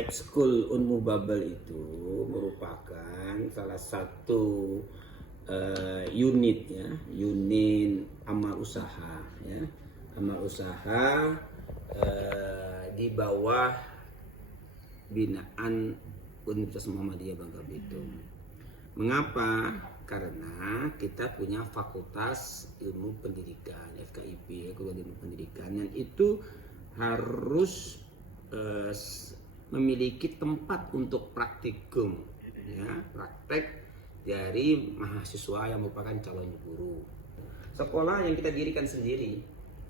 Lab School Unmu Babel itu merupakan salah satu unit ya, unit amal usaha ya, amal usaha di bawah binaan Universitas Muhammadiyah Bangka Belitung. Mengapa? Karena kita punya Fakultas Ilmu Pendidikan FKIP, Fakultas Ilmu Pendidikan, yang itu harus memiliki tempat untuk praktikum, ya, praktek dari mahasiswa yang merupakan calon guru. Sekolah yang kita dirikan sendiri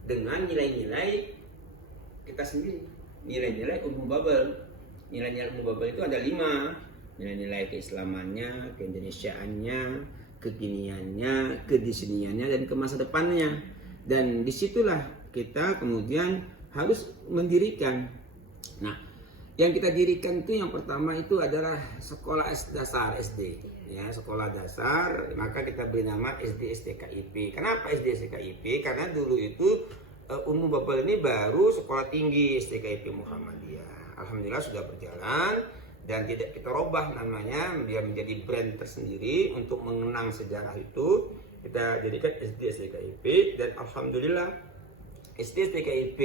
dengan nilai-nilai kita sendiri, nilai-nilai Unmu Babel. Nilai-nilai Unmu Babel itu ada 5, nilai-nilai keislamannya, keindonesiaannya, kekiniannya, kedisiniannya, dan ke masa depannya. Dan disitulah kita kemudian harus mendirikan. Nah, yang kita dirikan itu yang pertama itu adalah sekolah dasar SD, ya, sekolah dasar. Maka kita beri nama SD STKIP. Kenapa SD STKIP? Karena dulu itu Unmu Babel ini baru sekolah tinggi STKIP Muhammadiyah. Alhamdulillah sudah berjalan dan tidak kita robah namanya, biar menjadi brand tersendiri untuk mengenang sejarah itu. Kita jadikan SD STKIP dan alhamdulillah SD STKIP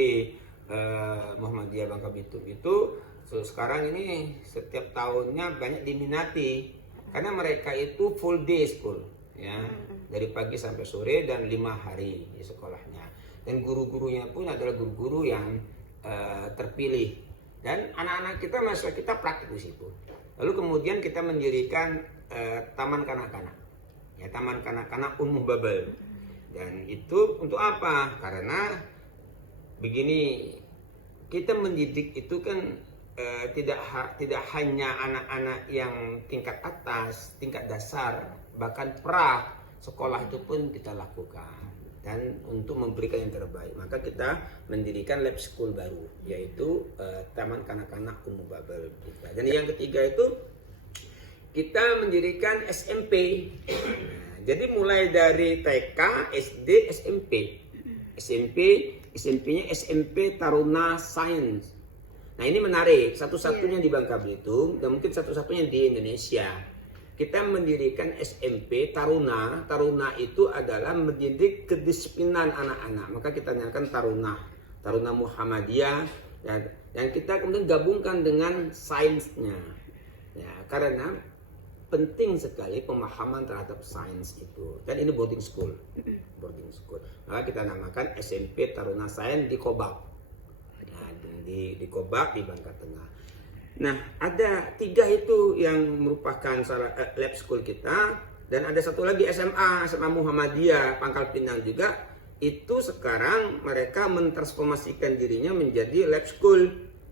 Muhammadiyah Bangka Belitung itu sekarang ini setiap tahunnya banyak diminati karena mereka itu full day school ya, dari pagi sampai sore dan 5 hari di sekolahnya, dan guru-gurunya pun adalah guru-guru yang terpilih, dan anak-anak kita, mahasiswa kita praktik di situ. Lalu kemudian kita mendirikan taman kanak-kanak ya, taman kanak-kanak Unmu Babel. Dan itu untuk apa? Karena begini, kita mendidik itu kan tidak hanya anak-anak yang tingkat atas, tingkat dasar, bahkan pra sekolah itu pun kita lakukan, dan untuk memberikan yang terbaik maka kita mendirikan lab school baru, yaitu taman kanak-kanak Unmu Babel. Dan yang ketiga itu kita mendirikan SMP. Nah, jadi mulai dari TK, SD, SMP-nya SMP Taruna Science. Nah, ini menarik, satu-satunya di Bangka Belitung dan mungkin satu-satunya di Indonesia. Kita mendirikan SMP Taruna. Taruna itu adalah mendidik kedisiplinan anak-anak. Maka kita nyalakan Taruna Muhammadiyah, yang kita kemudian gabungkan dengan sainsnya. Ya, karena penting sekali pemahaman terhadap sains itu. Dan ini boarding school. Maka kita namakan SMP Taruna Sains di Kobak. Nah, di Kobak di Bangka Tengah. Nah, ada 3 itu yang merupakan lab school kita, dan ada satu lagi SMA Muhammadiyah Pangkal Pinang juga. Itu sekarang mereka mentransformasikan dirinya menjadi lab school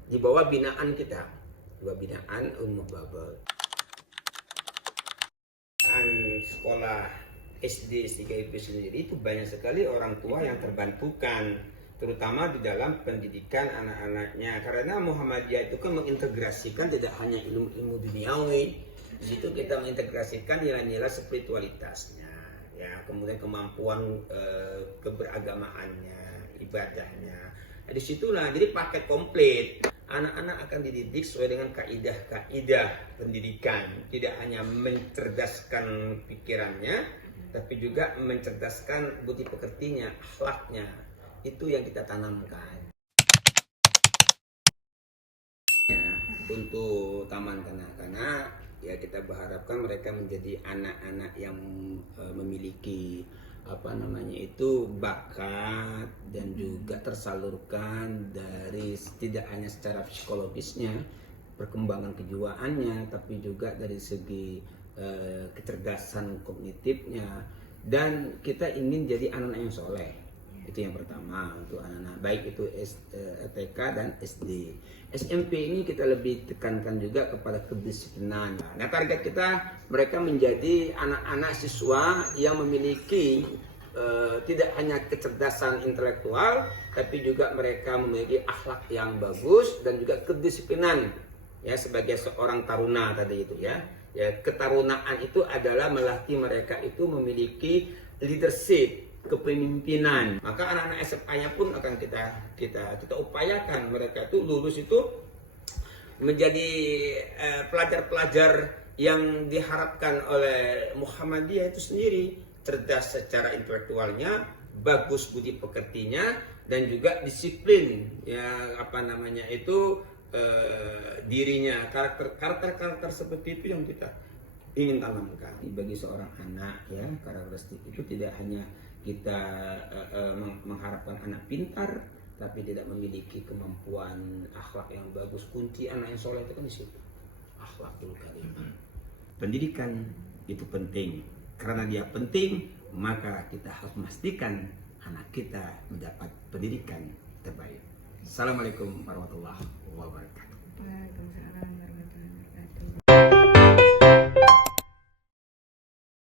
di bawah binaan kita, di bawah binaan Unmu Babel. Sekolah SD STKIP sendiri itu banyak sekali orang tua yang terbantukan, terutama di dalam pendidikan anak-anaknya, karena Muhammadiyah itu kan mengintegrasikan tidak hanya ilmu-ilmu duniawi. Di situ kita mengintegrasikan nilai-nilai spiritualitasnya, ya, kemudian kemampuan keberagamaannya, ibadahnya. Nah, disitulah jadi paket komplit. Anak-anak akan dididik sesuai dengan kaidah-kaidah pendidikan, tidak hanya mencerdaskan pikirannya, tapi juga mencerdaskan budi pekertinya, akhlaknya. Itu yang kita tanamkan. Ya, untuk taman kanak-kanak, ya kita berharapkan mereka menjadi anak-anak yang memiliki bakat dan juga tersalurkan dari tidak hanya secara psikologisnya, perkembangan kejiwaannya, tapi juga dari segi kecerdasan kognitifnya, dan kita ingin jadi anak-anak yang soleh. Itu yang pertama untuk anak-anak, baik itu TK dan SD. SMP ini kita lebih tekankan juga kepada kedisiplinan. Nah, target kita mereka menjadi anak-anak siswa yang memiliki tidak hanya kecerdasan intelektual, tapi juga mereka memiliki akhlak yang bagus dan juga kedisiplinan, ya, sebagai seorang taruna tadi itu ya. Ya, ketarunaan itu adalah melatih mereka itu memiliki leadership, kepemimpinan. Maka anak-anak SMA-nya pun akan kita upayakan mereka itu lulus itu menjadi pelajar-pelajar yang diharapkan oleh Muhammadiyah itu sendiri, cerdas secara intelektualnya, bagus budi pekertinya, dan juga disiplin ya dirinya, karakter seperti itu yang kita ingin tanamkan bagi seorang anak ya. Karakteristik itu tidak hanya kita mengharapkan anak pintar tapi tidak memiliki kemampuan akhlak yang bagus. Kunci anak yang soleh itu kan di situ, akhlakul karimah. Pendidikan itu penting. Karena dia penting, maka kita harus memastikan anak kita mendapat pendidikan terbaik. Assalamualaikum warahmatullahi wabarakatuh. Waalaikumsalam.